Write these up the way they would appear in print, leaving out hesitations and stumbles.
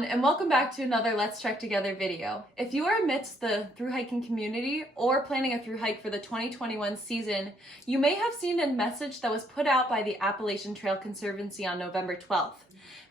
everyone, and welcome back to another Let's Trek Together video. If you are amidst the thru hiking community or planning a thru hike for the 2021 season, you may have seen a message that was put out by the Appalachian Trail Conservancy on November 12th.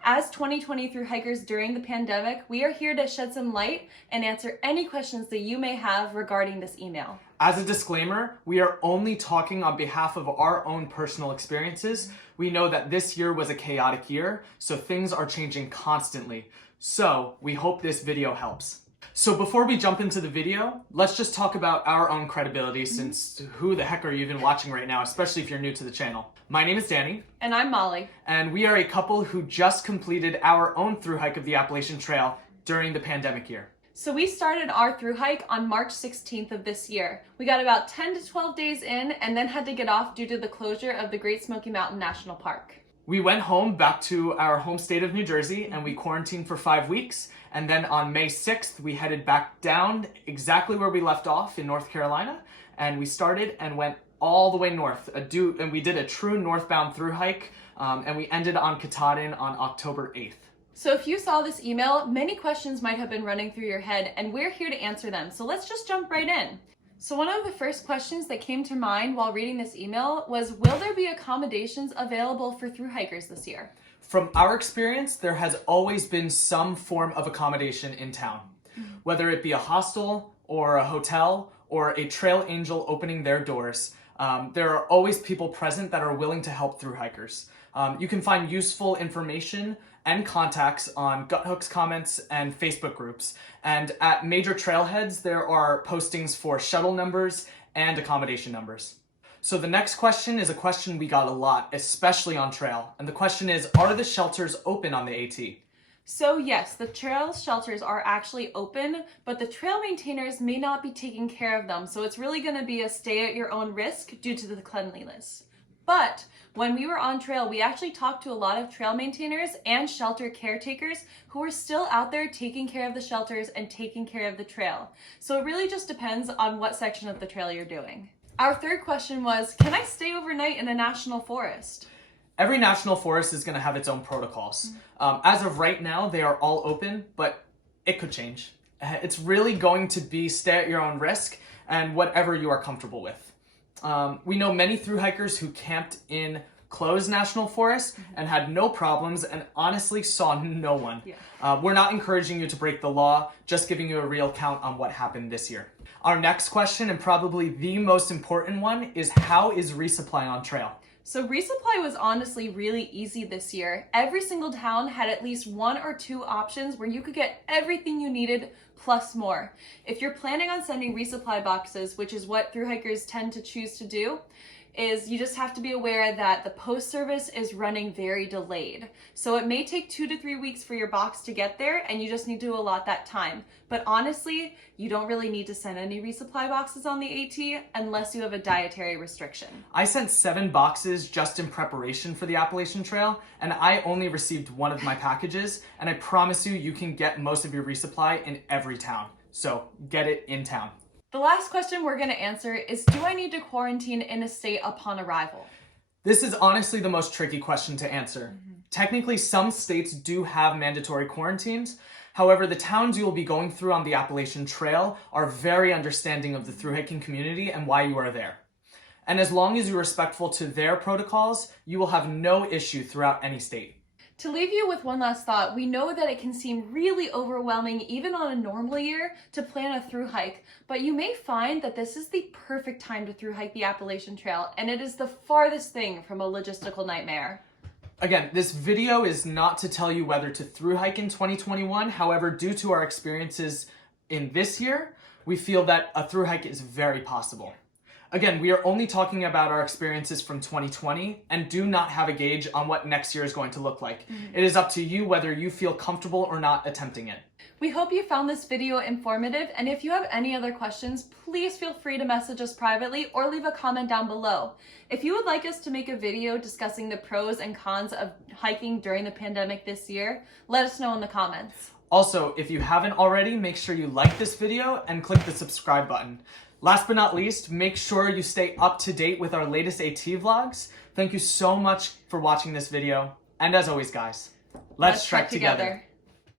As 2020 thru hikers during the pandemic, we are here to shed some light and answer any questions that you may have regarding this email. As a disclaimer, we are only talking on behalf of our own personal experiences. We know that this year was a chaotic year, so things are changing constantly. So we hope this video helps. So before we jump into the video, let's just talk about our own credibility, since who the heck are you even watching right now, especially if you're new to the channel. My name is Danny. And I'm Molly. And we are a couple who just completed our own thru hike of the Appalachian Trail during the pandemic year. So we started our thru hike on March 16th of this year. We got about 10 to 12 days in and then had to get off due to the closure of the Great Smoky Mountain National Park. We went home back to our home state of New Jersey and we quarantined for 5 weeks. And then on May 6th, we headed back down exactly where we left off in North Carolina. And we started and went all the way north. And we did a true northbound thru hike. And we ended on Katahdin on October 8th. So if you saw this email, many questions might have been running through your head and we're here to answer them. So let's just jump right in. So one of the first questions that came to mind while reading this email was, will there be accommodations available for thru hikers this year? From our experience, there has always been some form of accommodation in town. Whether it be a hostel or a hotel or a trail angel opening their doors, there are always people present that are willing to help thru hikers. You can find useful information and contacts on Guthook's comments and Facebook groups. And at major trailheads, there are postings for shuttle numbers and accommodation numbers. So the next question is a question we got a lot, especially on trail. And the question is, are the shelters open on the AT? So yes, the trail shelters are actually open, but the trail maintainers may not be taking care of them. So it's really gonna be a stay at your own risk due to the cleanliness. But when we were on trail, we actually talked to a lot of trail maintainers and shelter caretakers who are still out there taking care of the shelters and taking care of the trail. So it really just depends on what section of the trail you're doing. Our third question was, can I stay overnight in a national forest? Every national forest is going to have its own protocols. As of right now, they are all open, but it could change. It's really going to be stay at your own risk and whatever you are comfortable with. We know many thru hikers who camped in closed national forests and had no problems and honestly saw no one. We're not encouraging you to break the law, just giving you a real count on what happened this year. Our next question, and probably the most important one, is how is resupply on trail? So resupply was honestly really easy this year. Every single town had at least 1 or 2 options where you could get everything you needed plus more. If you're planning on sending resupply boxes, which is what thru hikers tend to choose to do, is you just have to be aware that the post service is running very delayed. So it may take 2 to 3 weeks for your box to get there and you just need to allot that time. But honestly, you don't really need to send any resupply boxes on the AT unless you have a dietary restriction. I sent 7 boxes just in preparation for the Appalachian Trail, and I only received 1 of my packages, and I promise you, you can get most of your resupply in every town. So get it in town. The last question we're going to answer is, do I need to quarantine in a state upon arrival? This is honestly the most tricky question to answer. Technically, some states do have mandatory quarantines. However, the towns you will be going through on the Appalachian Trail are very understanding of the thru hiking community and why you are there. And as long as you're respectful to their protocols, you will have no issue throughout any state. To leave you with one last thought, we know that it can seem really overwhelming even on a normal year to plan a thru hike, but you may find that this is the perfect time to thru hike the Appalachian Trail, and it is the farthest thing from a logistical nightmare. Again, this video is not to tell you whether to thru hike in 2021. However, due to our experiences in this year, we feel that a thru hike is very possible. Again, we are only talking about our experiences from 2020 and do not have a gauge on what next year is going to look like. It is up to you whether you feel comfortable or not attempting it. We hope you found this video informative, and if you have any other questions, please feel free to message us privately or leave a comment down below. If you would like us to make a video discussing the pros and cons of hiking during the pandemic this year, let us know in the comments. Also, if you haven't already, make sure you like this video and click the subscribe button. Last but not least, make sure you stay up to date with our latest AT vlogs. Thank you so much for watching this video. And as always, guys, let's trek together.